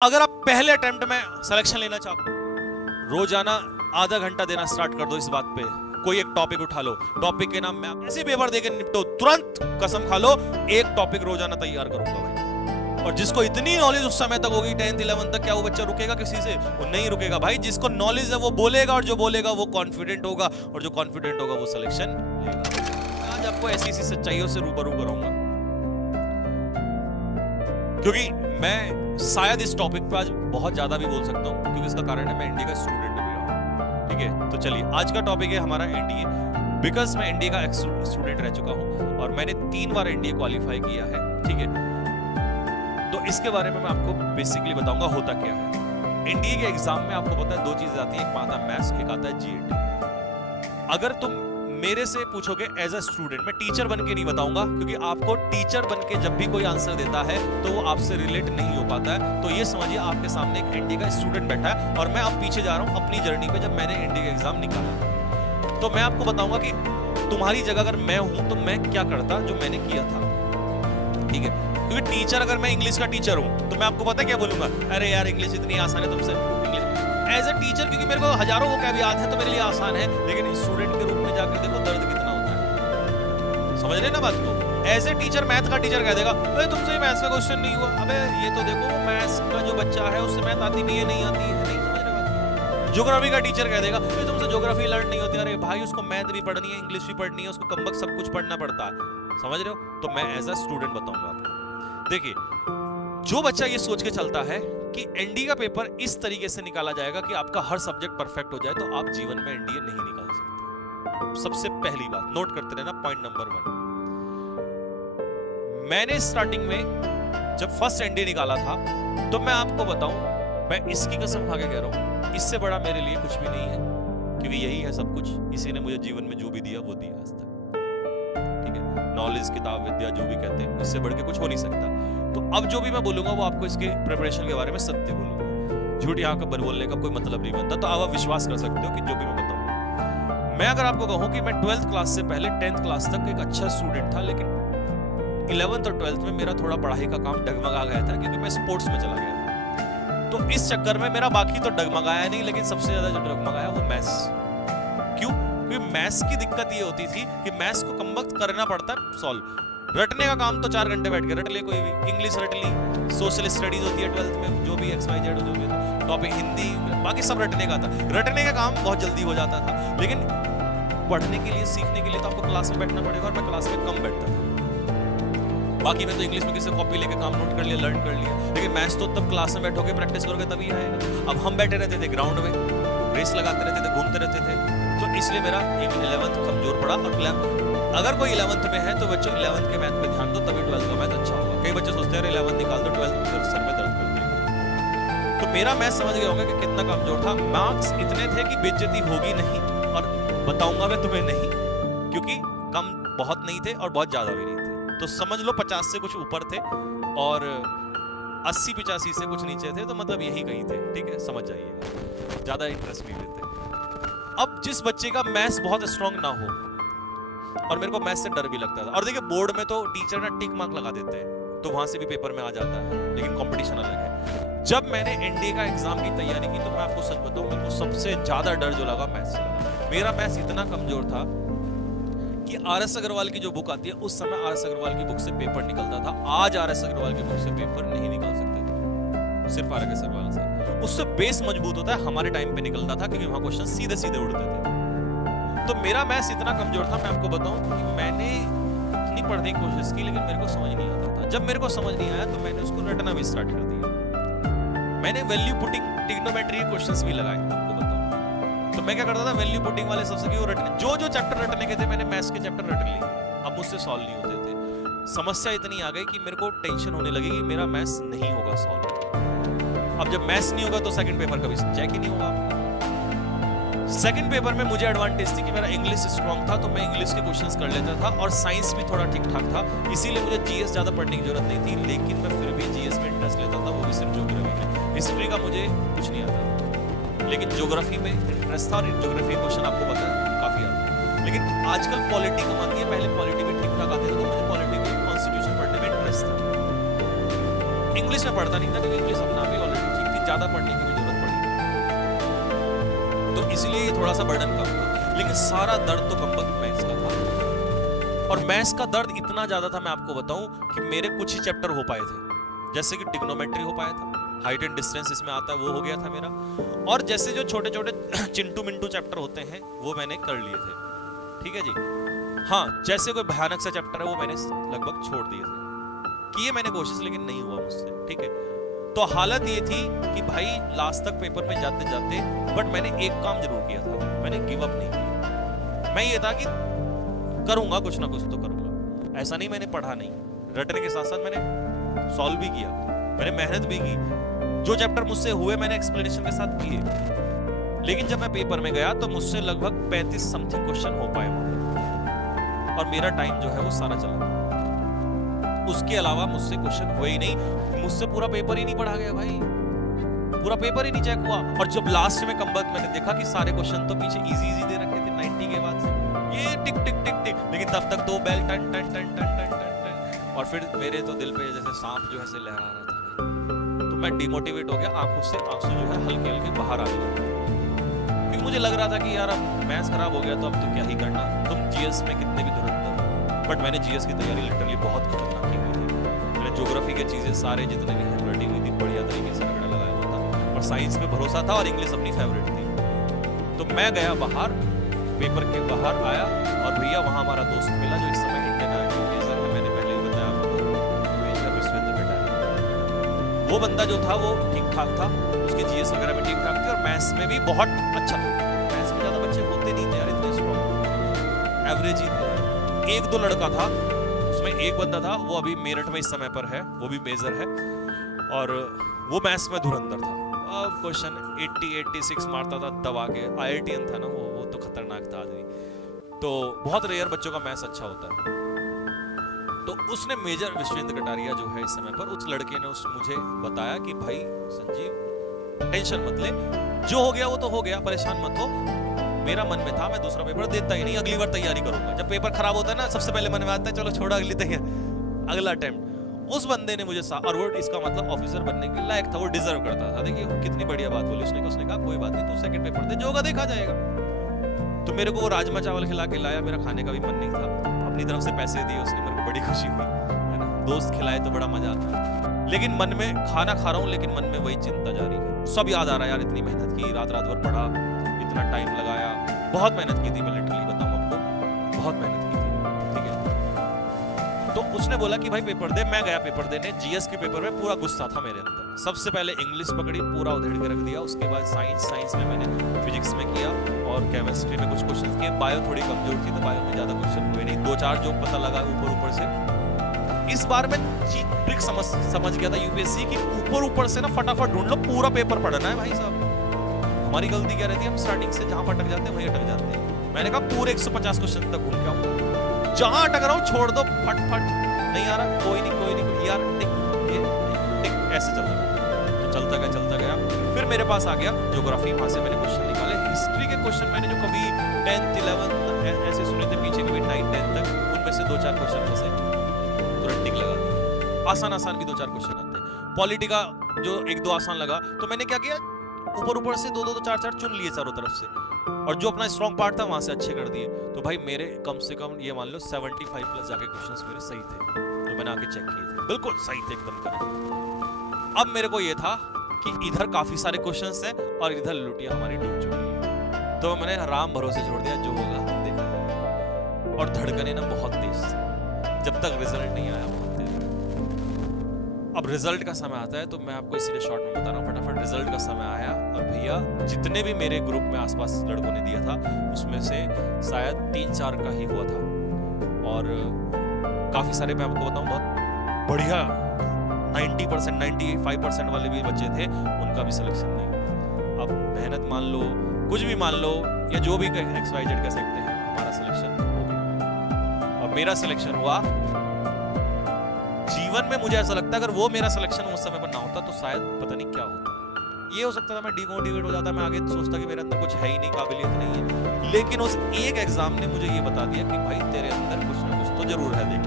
अगर आप पहले अटेम्प्ट में सिलेक्शन लेना चाहते हो, रोजाना आधा घंटा देना स्टार्ट कर दो इस बात पे। कोई एक टॉपिक उठा लो, टॉपिक के नाम में आप ऐसे पेपर देके निपटो, तुरंत कसम खा लो एक टॉपिक रोजाना तैयार करूंगा भाई। और जिसको इतनी नॉलेज उस समय तक होगी 10th 11th तक, क्या वो बच्चा रुकेगा किसी से? वो नहीं रुकेगा भाई। जिसको नॉलेज है वो बोलेगा, और जो बोलेगा वो कॉन्फिडेंट होगा, और जो कॉन्फिडेंट होगा वो सिलेक्शन लेगा। आज आपको ऐसी ऐसी सच्चाइयों से रूबरू कराऊंगा, क्योंकि मैं शायद इस टॉपिक पर आज बहुत ज्यादा भी बोल सकता हूं, क्योंकि इसका कारण है मैं एनडीए का स्टूडेंट भी रहा हूं। ठीक है, तो चलिए आज का टॉपिक है हमारा एनडीए। बिकॉज मैं एनडीए का स्टूडेंट रह चुका हूं और मैंने 3 बार एनडीए क्वालिफाई किया है। ठीक है, तो इसके बारे में मैं आपको बेसिकली बताऊंगा होता क्या है। एनडीए के एग्जाम में आपको पता है 2 चीजें आती है, एक आता है मैथ्स, एक आता है जीएटी। अगर तुम मेरे से पूछोगे एज अ स्टूडेंट, मैं टीचर बन के नहीं बताऊंगा, क्योंकि आपको टीचर बन के जब भी कोई आंसर देता है तो वो आपसे रिलेट नहीं हो पाता है। तो ये समझिए आपके सामने एक एनडीए का स्टूडेंट बैठा है और मैं अब पीछे जा रहा हूं अपनी जर्नी पे, जब मैंने एनडीए का एग्जाम निकाला। तो मैं आपको बताऊंगा कि तुम्हारी जगह अगर मैं हूं तो मैं क्या करता जो मैंने किया था। ठीक है, क्योंकि टीचर, अगर मैं इंग्लिश का टीचर हूं तो मैं आपको पता क्या बोलूंगा, अरे यार इंग्लिश इतनी आसान है तुमसे। इंग्लिश एज अ टीचर, क्योंकि मेरे को हजारों वोकैब याद है तो मेरे लिए आसान है, लेकिन स्टूडेंट के रूप में जाकर देखो दर्द कितना होता है। समझ रहे ना बात को? एज ए टीचर, मैथ का टीचर कह देगा अरे तुमसे ये मैथ्स का क्वेश्चन नहीं हुआ, अबे ये तो देखो मैथ्स का जो बच्चा है उससे मैथ आती भी है, नहीं आती है, नहीं समझ रहे बात। ज्योग्राफी का टीचर कह देगा अरे तुमसे ज्योग्राफी लर्न नहीं होती, अरे भाई उसको मैथ भी पढ़नी है, इंग्लिश भी पढ़नी है, उसको कमबख्त सब कुछ पढ़ना पड़ता है। समझ रहे हो? तो मैं एज अ स्टूडेंट बताऊंगा आपको। देखिए, जो बच्चा ये सोच के चलता है कि एनडीए का पेपर इस तरीके से निकाला जाएगा कि आपका हर सब्जेक्ट परफेक्ट हो जाए, तो आप जीवन में एनडीए नहीं निकाल सकते। सबसे पहली बात नोट करते रहना, पॉइंट नंबर 1। मैंने स्टार्टिंग में जब फर्स्ट एनडीए निकाला था तो मैं आपको बताऊं, मैं इसकी कसम खा के कह रहा हूं, इससे बड़ा मेरे लिए कुछ भी नहीं है, क्योंकि यही है सब कुछ। इसी ने मुझे जीवन में जो भी दिया वो दिया आज तक। ठीक है, नॉलेज, किताब, विद्या, जो भी कहते हैं, इससे बढ़ के कुछ हो नहीं सकता। तो अब जो भी मैं बोलूंगा वो आपको इसके प्रिपरेशन के बारे में सत्य बोलूंगा, झूठ यहाँ का बोलने का कोई मतलब नहीं बनता। तो आप विश्वास कर सकते हो कि जो भी मैं बताऊंगा। मैं अगर आपको कहूं कि मैं 12th क्लास से पहले 10th क्लास तक एक अच्छा स्टूडेंट था, लेकिन 11th और 12th में मेरा थोड़ा पढ़ाई का काम डगमगा गया था, क्योंकि मैं स्पोर्ट्स में चला गया था। तो इस चक्कर में मेरा बाकी तो डगमगाया नहीं, लेकिन सबसे ज्यादा जो डगमगाया वो मैथ्स। क्यों? क्योंकि मैथ्स की दिक्कत ये होती थी कि मैथ्स को कमबख्त करना पड़ता है सॉल्व। रटने का काम तो 4 घंटे बैठ के रट ले कोई भी। इंग्लिश रट ली, सोशल स्टडीज होती है 12th में, जो भी XYZ जो भी टॉपिक, हिंदी, बाकी सब रटने का था। रटने का काम बहुत जल्दी हो जाता था, लेकिन पढ़ने के लिए, सीखने के लिए तो आपको क्लास में बैठना पड़ेगा, और मैं क्लास में कम बैठता था। बाकी मैं तो इंग्लिश में किसी कॉपी लेके काम नोट कर लिया, लर्न कर लिया, लेकिन मैथ्स तो तब क्लास में बैठोगे, प्रैक्टिस करोगे तभी आएगा। अब हम बैठे रहते थे ग्राउंड में, रेस लगाते रहते थे, घूमते रहते थे, तो इसलिए मेरा 11th कमजोर पड़ा। और अगर कोई 11th में है तो बच्चों 11th के मैथ पे ध्यान दो, तभी 12th का मैथ अच्छा होगा। कई बच्चे सोचते हैं 11th निकाल दो, 12th सर में दर्द कर देगा। तो मेरा मैथ समझ गया होगा कि कितना कमजोर था। मार्क्स इतने थे कि बेइज्जती होगी नहीं, और बताऊंगा मैं तुम्हें नहीं, क्योंकि कम बहुत नहीं थे और बहुत ज्यादा भी नहीं थे। तो समझ लो 50 से कुछ ऊपर थे और 80-85 से कुछ नीचे थे, तो मतलब यही कहीं थे। ठीक है, समझ जाइएगा, ज्यादा इंटरेस्ट नहीं लेते। अब जिस बच्चे का मैथ्स बहुत स्ट्रांग ना हो, और मेरे को मैथ्स से डर भी लगता था, और देखिए बोर्ड में तो टीचर ना टिक मार्क लगा देते हैं, तो वहां से भी पेपर में आ जाता है, लेकिन कंपटीशन अलग है। जब मैंने एनडीए का एग्जाम की तैयारी की तो मैं आपको सच बताऊं, मेरे को सबसे ज्यादा डर जो लगा मैथ्स से लगा। मेरा मैथ्स इतना कमजोर था कि RS अग्रवाल की जो बुक आती है, उस समय RS अग्रवाल की बुक से पेपर निकलता था। आज RS अग्रवाल की बुक से पेपर नहीं निकल सकते, सिर्फ RS अग्रवाल से। उससे बेस मजबूत होता है, हमारे टाइम पे निकलता था, क्योंकि वहां क्वेश्चन सीधे सीधे उड़ते थे। तो मेरा मैथ्स इतना कमजोर था, मैं आपको बताऊं कि मैंने इतनी पढ़ने की कोशिश की, लेकिन मेरे को समझ नहीं आता था। जब मेरे को समझ नहीं आया तो मैंने उसको रटना भी स्टार्ट कर दिया। मैंने वैल्यू पुटिंग, ट्रिग्नोमेट्री के क्वेश्चंस भी लगाए, आपको बताऊं। तो मैं क्या करता था, वैल्यू पुटिंग वाले सबसे क्यों रटने, जो चैप्टर रटने के थे मैंने मैथ्स के चैप्टर रट लिए, अब मुझसे सॉल्व नहीं होते थे। समस्या इतनी आ गई कि मेरे को टेंशन होने लगी कि मेरा मैथ्स नहीं होगा सॉल्व। अब जब मैथ्स नहीं होगा तो सेकंड पेपर कभी चेक ही नहीं होगा। सेकंड पेपर में मुझे एडवांटेज थी कि मेरा इंग्लिश स्ट्रांग था, तो मैं इंग्लिश के क्वेश्चंस कर लेता था, और साइंस भी थोड़ा ठीक ठाक था, इसीलिए मुझे जीएस ज्यादा पढ़ने की जरूरत नहीं थी। लेकिन मैं फिर भी जीएस में इंटरेस्ट लेता था, वो भी सिर्फ ज्योग्राफी में। हिस्ट्री का मुझे कुछ नहीं आता, लेकिन ज्योग्राफी में इंटरेस्ट था, और ज्योग्राफी के क्वेश्चन आपको पता है काफी आते हैं। लेकिन आजकल पॉलिटी कम आती है, पहले पॉलिटी में ठीक ठाक आते थे, तो मुझे पॉलिटी में, कॉन्स्टिट्यूशन पढ़ने में इंटरेस्ट था। इंग्लिश में पढ़ता नहीं था, क्योंकि इंग्लिश अपना भी ऑलरेडी ज्यादा पढ़ने की भी जरूरत पड़ी, तो इसलिए ये थोड़ा सा बर्डन कम था। लेकिन सारा दर्द तो कमबख्त मैथ्स का था, और मैथ्स का दर्द इतना ज्यादा था, मैं आपको बताऊं कि मेरे कुछ ही चैप्टर हो पाए थे। जैसे कि ट्रिग्नोमेट्री हो पाया था, हाइट एंड डिस्टेंस इसमें आता है, वो हो गया था मेरा। और जैसे जो छोटे छोटे चिंटू मिंटू चैप्टर होते हैं वो मैंने कर लिए थे, ठीक है जी। हाँ, जैसे कोई भयानक सा चैप्टर है वो मैंने लगभग छोड़ दिए थे, किए मैंने कोशिश, लेकिन नहीं हुआ मुझसे, ठीक है। तो हालत ये थी कि भाई लास्ट तक पेपर में जाते जाते, बट मैंने एक काम जरूर किया था, मैंने गिव अप नहीं किया। मैं ये था कि करूंगा, कुछ ना कुछ तो करूंगा। ऐसा नहीं मैंने पढ़ा नहीं, रटने के साथ साथ मैंने सॉल्व भी किया, मैंने मेहनत भी की। जो चैप्टर मुझसे हुए मैंने एक्सप्लेनेशन के साथ किए। लेकिन जब मैं पेपर में गया तो मुझसे लगभग 35 समथिंग क्वेश्चन हो पाए वहां, और मेरा टाइम जो है वो सारा चला। उसके अलावा मुझसे क्वेश्चन हुए ही नहीं, मुझसे पूरा पेपर ही नहीं पढ़ा गया भाई, पूरा पेपर ही नहीं चेक हुआ। और जब लास्ट में कमबख्त मैंने देखा कि सारे क्वेश्चन तो पीछे इजी इजी दे रखे थे 90 के बाद से, ये टिक टिक टिक टिक, लेकिन तब तक तो बेल टन टन टन टन टन टन, और फिर मेरे तो दिल पे जैसे सांप जो है से लहरा रहा था। तो मैं डिमोटिवेट हो गया, आंखों से आंसू जो है हल्के हल्के बाहर आ गए, क्योंकि मुझे लग रहा था कि यार अब मैथ्स खराब हो गया तो अब तो क्या ही करना, तुम जीएस में कितने भी धुरंधर। बट मैंने जीएस की तैयारी लिटरली बहुत खतरनाक की हुई थी। मैंने ज्योग्राफी की चीजें सारे जितने भी हैंडराइटिंग हुई थी बढ़िया तरीके से रगड़ा लगाया हुआ था, और साइंस में भरोसा था, और इंग्लिश अपनी फेवरेट थी। तो मैं गया बाहर, पेपर के बाहर आया, और भैया वहां हमारा दोस्त मिला जो इस समय इंडियन आर्मी मेजर है, मैंने पहले भी बताया आपको, मेजर विश्वेंद्र बटालियन। वो बंदा जो था वो ठीक ठाक था, उसके जीएस वगैरह भी ठीक ठाक थी, और मैथ्स में भी बहुत अच्छा था। मैथ्स में ज्यादा बच्चे होते नहीं थे यार इतने स्ट्रॉन्ग, एवरेज ही थे। एक दो लड़का था, उसमें एक बंदा था वो अभी मेरठ में इस समय पर है, वो भी मेजर है, और वो मैथ्स में धुरंधर था। अब क्वेश्चन 80-86 मारता था दबा के, आईआईटीएन था ना वो तो खतरनाक था आदमी। तो बहुत रेयर बच्चों का मैथ्स अच्छा होता है। तो उसने मेजर विश्वेंद्र कटारिया जो है इस समय पर, उस लड़के ने मुझे बताया कि भाई संजीव टेंशन मत ले, जो हो गया वो तो हो गया, परेशान मत हो। मेरा मन में था मैं दूसरा पेपर देता ही नहीं, अगली बार तैयारी करूंगा। जब पेपर खराब होता है ना, सबसे पहले मन में आता है चलो छोड़ो अगली तैयारी, अगला अटेम्प्ट। उस बंदे ने मुझे और वो इसका मतलब ऑफिसर बनने के लायक था, वो डिजर्व करता था। देखिए कितनी बढ़िया बात बोली उसने कहा कोई बात नहीं, तू सेकंड पेपर दे, जो होगा देखा जाएगा। तो मेरे को वो राजमा चावल खिला के लाया, मेरा खाने का भी मन नहीं था, अपनी तरफ से पैसे दिए उसने, मेरे को बड़ी खुशी हुई, है ना, दोस्त खिलाए तो बड़ा मजा आता है। लेकिन मन में खाना खा रहा हूँ, लेकिन मन में वही चिंता जा रही है, सब याद आ रहा है यार, इतनी मेहनत की, रात रात भर पढ़ा, इतना टाइम लगाया, बहुत मेहनत की थी, मैं लिटरली बताऊं आपको, बहुत मेहनत की थी, ठीक है। तो उसने बोला कि भाई पेपर दे, मैं गया पेपर देने। जीएस के पेपर में पूरा गुस्सा था मेरे अंदर। सबसे पहले इंग्लिश पकड़ी, पूरा उधेड़ के रख दिया, उसके बाद साइंस में मैंने फिजिक्स में किया, और केमिस्ट्री में कुछ क्वेश्चन किए। बायो थोड़ी कमजोर थी तो बायो में ज्यादा क्वेश्चन हुए नहीं, 2-4 जो पता लगा ऊपर से। इस बार मैं ट्रिक समझ गया था यूपीएससी की, ऊपर से ना फटाफट ढूंढ लो, पूरा पेपर पढ़ना है भाई साहब। हमारी गलती क्या रहती है, हम स्टार्टिंग से जहां अटक जाते हैं वहीं अटक जाते हैं। मैंने कहा पूरे 150 क्वेश्चन तक घूम के आऊंगा, जहां अटक रहा हूं छोड़ दो, फट नहीं आ रहा, कोई नहीं यार, टिक ऐसे चलता गया। फिर मेरे पास आ गया ज्योग्राफी, वहां से मैंने क्वेश्चन निकाले। हिस्ट्री के क्वेश्चन मैंने जो कभी 10th 11th ऐसे सुने थे पीछे, कभी 9th 10th तक, उनमें से 2-4 क्वेश्चन फंसे, तुरंत टिक लगा दिया। आसान भी 2-4 क्वेश्चन आते। पॉलिटी का जो 1-2 आसान लगा, तो मैंने क्या किया, ऊपर से 2-2 4-4 चुन लिए चारों तरफ से, और जो अपना स्ट्रॉन्ग पार्ट था वहां से अच्छे कर दिए। तो भाई मेरे कम से कम ये मान लो 75 प्लस जाके क्वेश्चंस मेरे सही थे, तो मैंने आके चेक किए थे, बिल्कुल सही थे एकदम करेक्ट। अब मेरे को ये था कि इधर काफी सारे क्वेश्चंस हैं और इधर लुटिया हमारी डूब चुकी है, तो मैंने राम भरोसे छोड़ दिया, जो होगा देखा। और धड़कने ना बहुत तेज, जब तक रिजल्ट नहीं आया बहुत तेज। अब रिजल्ट का समय आता है, तो मैं आपको इसीलिए शॉर्ट में बता रहा हूँ, फटाफट रिजल्ट का समय आया, और भैया जितने भी मेरे ग्रुप में आसपास लड़कों ने दिया था, उसमें से शायद 3-4 का ही हुआ था, और काफी सारे मैं आपको बताऊं बहुत बढ़िया 90% 95% वाले भी बच्चे थे, उनका भी सिलेक्शन नहीं। अब मेहनत मान लो, कुछ भी मान लो, या जो भी XYZ कह सकते हैं, हमारा सिलेक्शन हो गया। और मेरा सिलेक्शन हुआ। जीवन में मुझे ऐसा लगता है अगर वो मेरा सिलेक्शन उस समय पर ना होता तो शायद पता नहीं क्या होता। ये हो सकता था मैं डिमोटिवेट हो जाता, मैं आगे सोचता कि मेरे अंदर कुछ है ही नहीं, काबिलियत नहीं है। लेकिन उस एक एग्जाम ने मुझे ये बता दिया कि भाई तेरे अंदर कुछ ना कुछ तो जरूर है, देख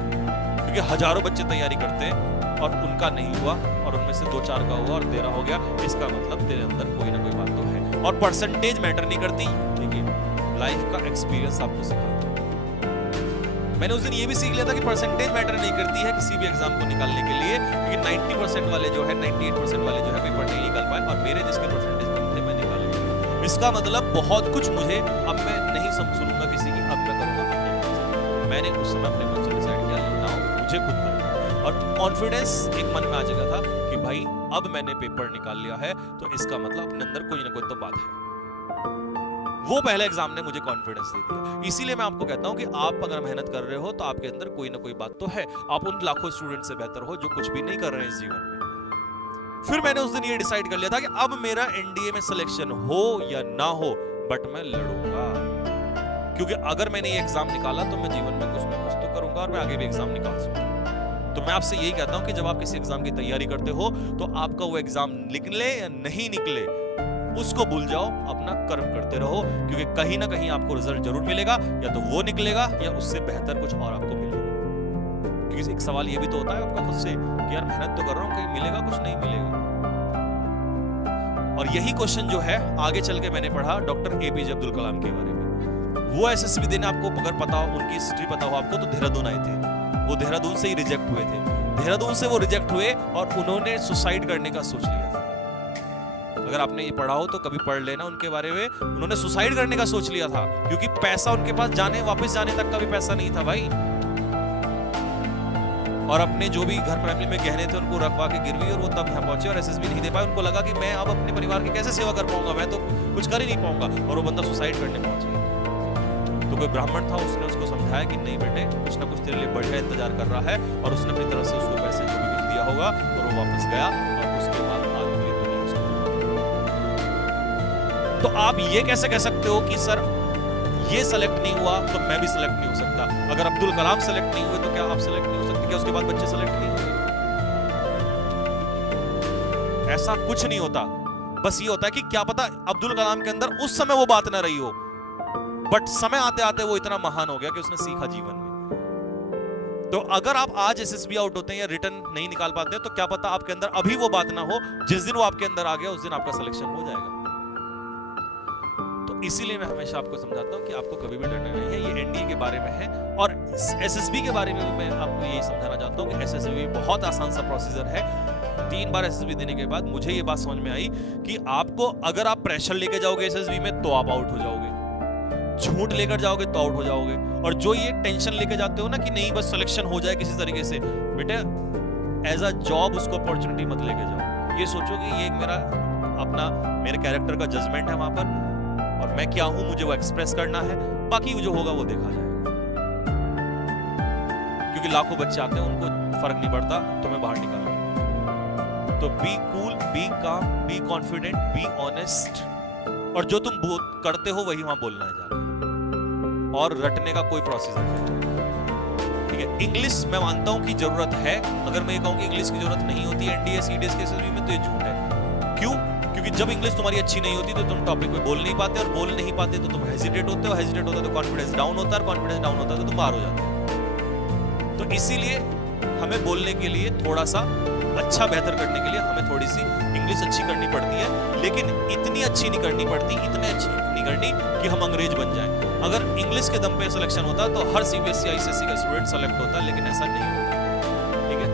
क्योंकि हजारों बच्चे तैयारी करते हैं और उनका नहीं हुआ और उनमें से 2-4 का हुआ और तेरा हो गया, इसका मतलब तेरे अंदर कोई ना कोई बात तो है। और परसेंटेज मैटर नहीं करती, देखिए लाइफ का एक्सपीरियंस आपको सिखाता है। मैंने उस दिन ये भी सीख लिया था कि परसेंटेज मैटर नहीं करती है किसी भी एग्जाम को निकालने के लिए, क्योंकि 90% वाले जो है 98% वाले जो है पेपर नहीं निकाल पाए और मेरे जिसके परसेंटेज कम थे मैं निकाल लिया। इसका मतलब बहुत कुछ मुझे अब मैं नहीं सुनूंगा किसी की, अब मैं करूंगा। मैंने उस समय अपने मन से डिसाइड किया ना मुझे खुद करना, और कॉन्फिडेंस एक मन में आ चुका था कि भाई अब मैंने पेपर निकाल लिया है तो इसका मतलब अपने अंदर कोई ना कोई तो बात है। वो पहले एग्जाम ने मुझे कॉन्फिडेंस दे दिया। इसीलिए मैं आपको कहता हूं कि आप अगर मेहनत कर रहे हो तो आपके अंदर कोई ना कोई बात तो है। आप उन लाखों स्टूडेंट से बेहतर हो जो कुछ भी नहीं कर रहे हैं इस जीवन में। फिर मैंने उस दिन ये डिसाइड कर लिया था कि अब मेरा एनडीए में सिलेक्शन हो या ना हो, बट मैं लड़ूंगा, क्योंकि अगर मैंने ये एग्जाम निकाला तो मैं जीवन में कुछ ना कुछ तो करूंगा और मैं आगे भी एग्जाम निकाल सकूंगा। तो मैं आपसे यही कहता हूं कि जब आप किसी एग्जाम की तैयारी करते हो तो आपका वो एग्जाम निकले या नहीं निकले उसको भूल जाओ, अपना कर्म करते रहो, क्योंकि कहीं ना कहीं आपको रिजल्ट जरूर मिलेगा, या तो वो निकलेगा या उससे बेहतर कुछ और आपको मिलेगा। क्योंकि एक सवाल ये भी तो होता है आपका खुद से कि यार मेहनत तो कर रहा हूं, कहीं मिलेगा कुछ नहीं मिलेगा। और यही क्वेश्चन जो है आगे चल के मैंने पढ़ा डॉक्टर एपीजे अब्दुल कलाम के बारे में। वो एसएसबी देने आपको अगर पता हो, उनकी हिस्ट्री पता हो आपको, तो देहरादून आए थे। वो देहरादून से ही रिजेक्ट हुए थे। देहरादून से वो रिजेक्ट हुए और उन्होंने सुसाइड करने का सोच लिया था। अगर आपने ये पढ़ा हो तो कभी पढ़ लेना उनके बारे में। उन्होंने सुसाइड करने का सोच लिया था क्योंकि पैसा उनके पास वापस जाने तक का भी पैसा नहीं था भाई। और अपने जो भी घर फैमिली में गहने थे उनको रखवा के गिरवी, और वो तब यहाँ पहुंचे और एसएसबी नहीं दे पाए। उनको लगा कि मैं अब अपने परिवार की कैसे सेवा कर पाऊंगा, मैं तो कुछ कर ही नहीं पाऊंगा, और वो बंदा सुसाइड करने पहुंच गया। तो कोई ब्राह्मण था, उसने उसको समझाया कि नहीं बेटे, कुछ ना कुछ तेरे लिए बढ़िया इंतजार कर रहा है, और उसने अपनी तरफ से उसको पैसे जो भी कुछ दिया होगा और वो वापस गया, और उसके बाद तो आप ये कैसे कह सकते हो कि सर ये सेलेक्ट नहीं हुआ तो मैं भी सेलेक्ट नहीं हो सकता। अगर अब्दुल कलाम सेलेक्ट नहीं हुए तो क्या आप सेलेक्ट नहीं हो सकते? क्या उसके बाद बच्चे सेलेक्ट नहीं हुए? ऐसा कुछ नहीं होता। बस ये होता है कि क्या पता अब्दुल कलाम के अंदर उस समय वो बात ना रही हो, बट समय आते आते वो इतना महान हो गया कि उसने सीखा जीवन में। तो अगर आप आज एसएसबी आउट होते हैं या रिटर्न नहीं निकाल पाते तो क्या पता आपके अंदर अभी वो बात ना हो, जिस दिन वो आपके अंदर आ गया उस दिन आपका सिलेक्शन हो जाएगा। इसीलिए मैं हमेशा आपको समझाता हूं कि आपको कभी भी डरना नहीं है। ये एनडीए के बारे में है, और एसएसबी के बारे में भी मैं आपको यही समझाना चाहता हूं कि एसएसबी बहुत आसान सा प्रोसीजर है। 3 बार एसएसबी देने के बाद मुझे ये बात समझ में आई कि आपको अगर आप प्रेशर लेके जाओगे एसएसबी में तो आप आउट हो जाओगे, झूठ लेकर जाओगे तो आउट हो जाओगे, और जो ये टेंशन लेके जाते हो ना कि नहीं बस सिलेक्शन हो जाए किसी तरीके से, बेटे एज अ जॉब उसको अपॉर्चुनिटी मत लेके जाओ। ये सोचो कि ये मेरे कैरेक्टर का जजमेंट है वहां पर, और मैं क्या हूं मुझे वो एक्सप्रेस करना है, बाकी जो होगा वो देखा जाएगा। क्योंकि लाखों बच्चे आते हैं, उनको फर्क नहीं पड़ता तुम्हें बाहर निकालना। तो बी कूल, बी काम, बी कॉन्फिडेंट, बी ऑनेस्ट, और जो तुम करते हो वही वहां बोलना है जाके, और रटने का कोई प्रोसीजर नहीं। ठीक है, इंग्लिश मैं मानता हूं कि जरूरत है। अगर मैं ये कहूं कि इंग्लिश की जरूरत नहीं होती एनडीए सीडीएस के एसएसबी में तो ये झूठ है। क्यों? क्योंकि जब इंग्लिश तुम्हारी अच्छी नहीं होती तो तुम टॉपिक पे बोल नहीं पाते, और बोल नहीं पाते तो तुम हेजिटेट होते हो, हेजिटेट होता है तो कॉन्फिडेंस डाउन होता है, कॉन्फिडेंस डाउन होता है तो तुम बाहर हो जाते हो। तो इसीलिए हमें बोलने के लिए थोड़ा सा अच्छा बेहतर करने के लिए हमें थोड़ी सी इंग्लिश अच्छी करनी पड़ती है, लेकिन इतनी अच्छी नहीं करनी पड़ती, इतने अच्छी नहीं करनी कि हम अंग्रेज बन जाएं। अगर इंग्लिश के दम पे सिलेक्शन होता तो हर सीबीएसई आईसीएसई का स्टूडेंट सेलेक्ट होता, लेकिन ऐसा नहीं होता। ठीक है,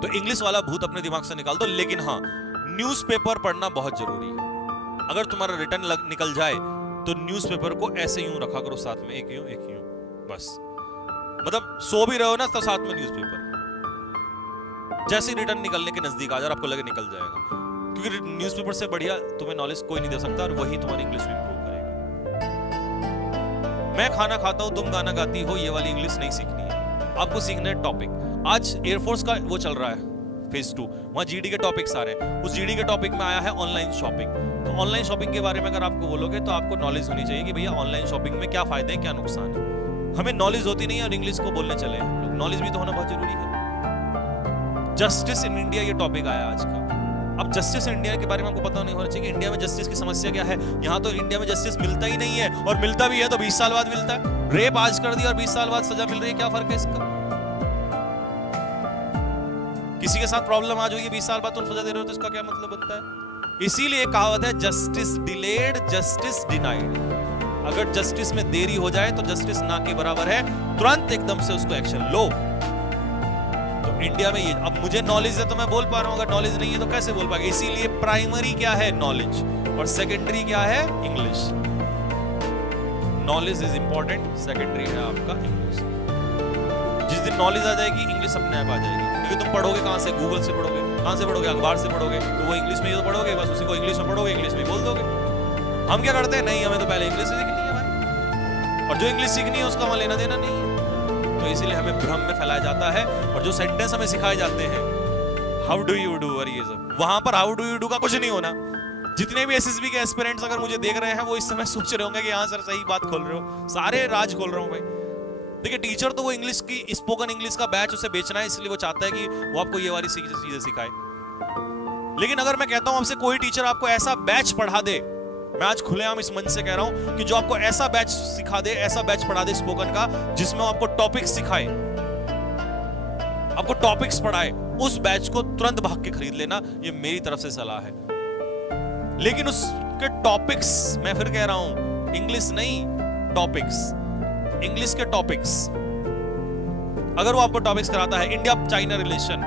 तो इंग्लिश वाला भूत अपने दिमाग से निकाल दो। लेकिन हाँ, न्यूज़पेपर पढ़ना बहुत जरूरी है। अगर तुम्हारा रिटर्न निकल जाए तो न्यूज़पेपर को ऐसे यूं रखा करो साथ में, एक यूं बस। मतलब सो भी रहे हो ना तो साथ में न्यूज़पेपर, जैसे ही रिटर्न निकलने के नजदीक आ जाए आपको लगे निकल जाएगा, क्योंकि न्यूज़पेपर से बढ़िया तुम्हें नॉलेज कोई नहीं दे सकता, और वही तुम्हारी इंग्लिश में इंप्रूव करेगा। मैं खाना खाता हूं, तुम गाना गाती हो, ये वाली इंग्लिश नहीं सीखनी है, आपको सीखना है टॉपिक। आज एयरफोर्स का वो चल रहा है फेज 2, वहां जीडी के टॉपिक्स आ रहे हैं। उस जीडी के टॉपिक में आया है ऑनलाइन शॉपिंग। तो ऑनलाइन शॉपिंग के बारे में अगर आपको बोलोगे तो आपको नॉलेज होनी चाहिए कि भैया ऑनलाइन शॉपिंग में क्या फायदे हैं, क्या नुकसान है। हमें नॉलेज होती नहीं है और इंग्लिश को बोलने चले हैं। नॉलेज भी तो होना बहुत जरूरी है। जस्टिस इन इंडिया ये टॉपिक आया आज का, अब जस्टिस इंडिया के बारे में आपको पता नहीं होना चाहिए कि इंडिया में जस्टिस की समस्या क्या है। यहाँ तो इंडिया में जस्टिस मिलता ही नहीं है, और मिलता भी है तो 20 साल बाद मिलता है। रेप आज कर दिया और 20 साल बाद सजा मिल रही है, क्या फर्क है इसका? किसी के साथ प्रॉब्लम आज हुई है, 20 साल बाद तुम सजा दे रहे हो, तो इसका क्या मतलब बनता है? इसीलिए कहावत है, जस्टिस डिलेड जस्टिस डिनाइड। अगर जस्टिस में देरी हो जाए तो जस्टिस ना के बराबर है, तुरंत एकदम से उसको एक्शन लो। इंडिया में ये, अब मुझे नॉलेज है तो मैं बोल पा रहा हूं, अगर नॉलेज नहीं है तो कैसे बोल पाएगा? इसीलिए प्राइमरी क्या है? नॉलेज, और सेकेंडरी क्या है? English. Knowledge is important, secondary है आपका इंग्लिश। जिस दिन नॉलेज आ जाएगी, इंग्लिश अपने आप आ जाएगी। क्योंकि तुम पढ़ोगे कहां से? गूगल से पढ़ोगे। कहां से पढ़ोगे? अखबार से पढ़ोगे। तो वो इंग्लिश में ही तो पढ़ोगे, बस उसी को इंग्लिश में पढ़ोगे, इंग्लिश में बोल दोगे। हम क्या करते हैं? नहीं, हमें तो पहले इंग्लिश सीखनी है भाई, और जो इंग्लिश सीखनी है उसका हमें लेना देना नहीं है। तो इसीलिए हमें भ्रम में फैलाया जाता है, और जो सेंटेंस हमें सिखाए जाते हैं, हाउ डू यू डू, और ये सब, वहां पर हाउ डू यू डू का कुछ नहीं होना। जितने भी एसएसबी के एस्पिरेंट्स अगर मुझे देख रहे हैं, वो इस समय सोच रहे होंगे कि हाँ सर सही बात खोल रहे हो, सारे राज खोल रहा हूं भाई। देखिए, टीचर तो वो इंग्लिश की, स्पोकन इंग्लिश का बैच उसे बेचना है, इसलिए वो चाहता है कि वो आपको ये वाली चीजें सिखाए। लेकिन अगर मैं कहता हूं आपसे, कोई टीचर आपको ऐसा बैच पढ़ा दे, मैं आज खुलेआम इस मंच से कह रहा हूं कि जो आपको ऐसा बैच सिखा दे, ऐसा बैच पढ़ा दे स्पोकन का, जिसमें आपको टॉपिक्स सिखाए, आपको टॉपिक्स पढ़ाए, उस बैच को तुरंत भाग के खरीद लेना, ये मेरी तरफ से सलाह है। लेकिन उसके टॉपिक्स, मैं फिर कह रहा हूं, इंग्लिश नहीं, टॉपिक्स, इंग्लिश के टॉपिक्स। अगर वो आपको टॉपिक्स कराता है, India China relation,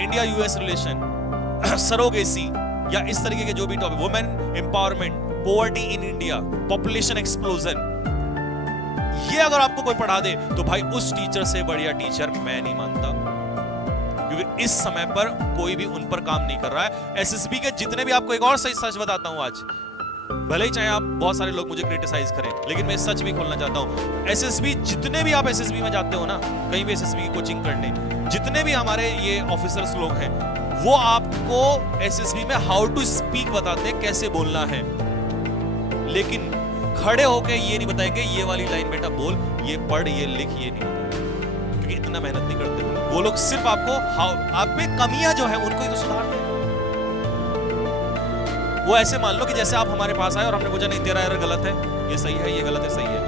India US relation, surrogacy, या इस तरीके के जो भी topic, women empowerment, poverty in India, population explosion, ये अगर आपको कोई पढ़ा दे, तो भाई उस टीचर से बढ़िया टीचर मैं नहीं मानता। क्योंकि इस समय पर कोई भी उन पर काम नहीं कर रहा है। एसएसबी के जितने भी, आपको एक और सही सच बताता हूं आज, भले ही चाहे आप बहुत सारे लोग मुझे क्रिटिसाइज करें, लेकिन मैं सच भी खोलना चाहता हूं। एसएसबी, जितने भी आप एसएसबी में जाते हो ना, कहीं भी एसएसबी की कोचिंग करने, जितने भी हमारे ये ऑफिसर्स लोग हैं, वो आपको एसएसबी में हाउ टू स्पीक बताते हैं, कैसे बोलना है। लेकिन खड़े होके ये नहीं बताएंगे ये वाली लाइन बेटा बोल, ये पढ़, ये लिख, ये नहीं बताएंगे, क्योंकि इतना मेहनत नहीं करते वो लोग। सिर्फ आपको आप में कमियां जो है उनको ही तो सुधारते हैं। वो ऐसे मान लो कि जैसे आप हमारे पास आए और हमने पूछा, नहीं तेरा एरर गलत है, ये सही है, ये गलत है, सही है।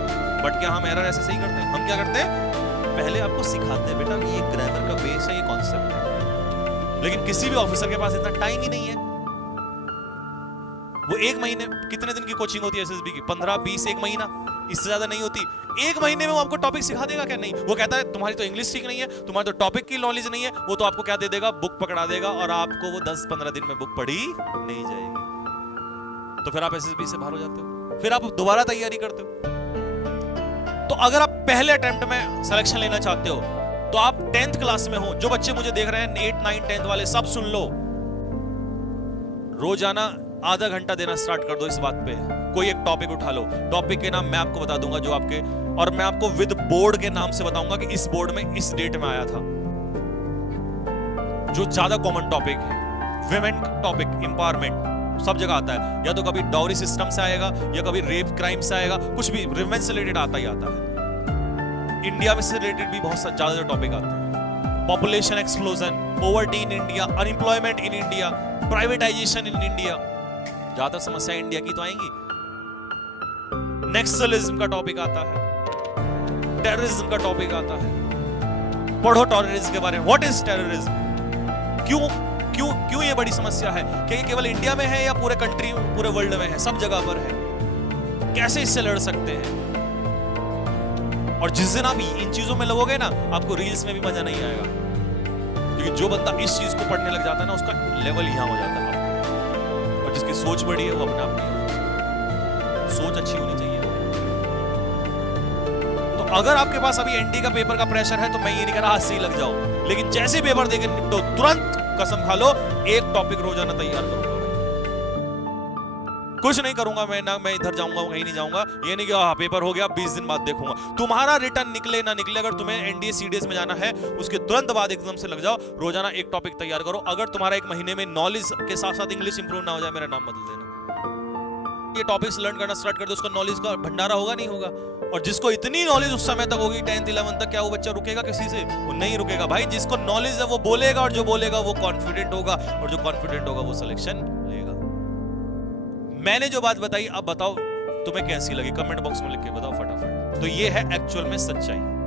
बट क्या हम एरर ऐसे सही करते हैं? हम क्या करते हैं? पहले आपको सिखाते हैं बेटा कि ये ग्रामर का बेस है, ये कॉन्सेप्ट है। लेकिन किसी भी ऑफिसर के पास इतना टाइम ही नहीं है। वो एक महीने, कितने दिन की कोचिंग होती है एसएसबी की? 15, 20, एक महीना, इससे ज्यादा नहीं होती। एक महीने में वो आपको टॉपिक सिखा देगा क्या? नहीं। वो कहता है तुम्हारी तो इंग्लिश ठीक नहीं है, तुम्हारी तो टॉपिक की नॉलेज नहीं है, वो तो आपको क्या दे देगा? बुक पकड़ा देगा, और आपको वो 10-15 दिन में बुक पढ़ी नहीं जाएगी। तो फिर आप एसएसबी से बाहर हो जाते हो, फिर आप दोबारा तैयारी करते हो। तो अगर आप पहले अटेम्प्ट में सिलेक्शन लेना चाहते हो, तो आप 10th क्लास में हो, जो बच्चे मुझे देख रहे हैं 8, 9, 10th वाले, सब सुन लो, रोजाना आधा घंटा देना स्टार्ट कर दो इस बात पे। कोई एक टॉपिक उठा लो, टॉपिक के नाम मैं आपको बता दूंगा जो आपके, और मैं आपको विद बोर्ड के नाम से बताऊंगा कि इस बोर्ड में इस डेट में आया था। जो ज्यादा कॉमन टॉपिक है, विमेन टॉपिक, एम्पावरमेंट, सब जगह आता है। या तो कभी डाउरी सिस्टम से आएगा, या कभी रेप क्राइम से आएगा, कुछ भी विमेन से रिलेटेड आता ही आता है। इंडिया में से रिलेटेड भी बहुत ज्यादा टॉपिक आते हैं। Population explosion, poverty in India, unemployment in India, privatisation in India, ज्यादा समस्या इंडिया की तो आएंगी। नेक्सलिज्म का टॉपिक आता है, टेररिज्म का टॉपिक आता है। पढ़ो टेररिज्म के बारे में, व्हाट इज टेररिज्म, क्यों क्यों क्यों ये बड़ी समस्या है? क्या ये केवल इंडिया में है या पूरे कंट्री, पूरे वर्ल्ड में है? सब जगह पर है। कैसे इससे लड़ सकते हैं? और जिस दिन आप इन चीजों में लगोगे ना, आपको रील्स में भी मजा नहीं आएगा, क्योंकि जो बंदा इस चीज को पढ़ने लग जाता है ना, उसका लेवल यहां हो जाता है। और जिसकी सोच बड़ी है वो अपने आप नहीं, सोच अच्छी होनी चाहिए। तो अगर आपके पास अभी एनडी का पेपर का प्रेशर है, तो मैं ये नहीं कह रहा हाथ से ही लग जाओ, लेकिन जैसे पेपर देकर निपटो, तुरंत कसम खा लो, एक टॉपिक रोजाना तैयार करो। कुछ नहीं करूंगा मैं, ना मैं इधर जाऊंगा कहीं नहीं जाऊंगा, ये नहीं कि हाँ पेपर हो गया 20 दिन बाद देखूंगा। तुम्हारा रिटर्न निकले ना निकले, अगर तुम्हें एनडीए सीडीएस में जाना है, उसके तुरंत बाद एकदम से लग जाओ, रोजाना एक टॉपिक तैयार करो। अगर तुम्हारा एक महीने में नॉलेज के साथ साथ इंग्लिश इंप्रूव ना हो जाए, मेरा नाम बदल देना। ये टॉपिक्स लर्न करना स्टार्ट कर दे, उसका नॉलेज का भंडारा होगा नहीं होगा। और जिसको इतनी नॉलेज उस समय तक होगी 10th 11th तक, क्या वो बच्चा रुकेगा किसी से? वो नहीं रुकेगा भाई। जिसको नॉलेज है वो बोलेगा, और जो बोलेगा वो कॉन्फिडेंट होगा, और जो कॉन्फिडेंट होगा वो सिलेक्शन लेगा। मैंने जो बात बताई, अब बताओ तुम्हें कैसी लगी, कमेंट बॉक्स में लिख के बताओ फटाफट। तो ये है एक्चुअल में सच्चाई।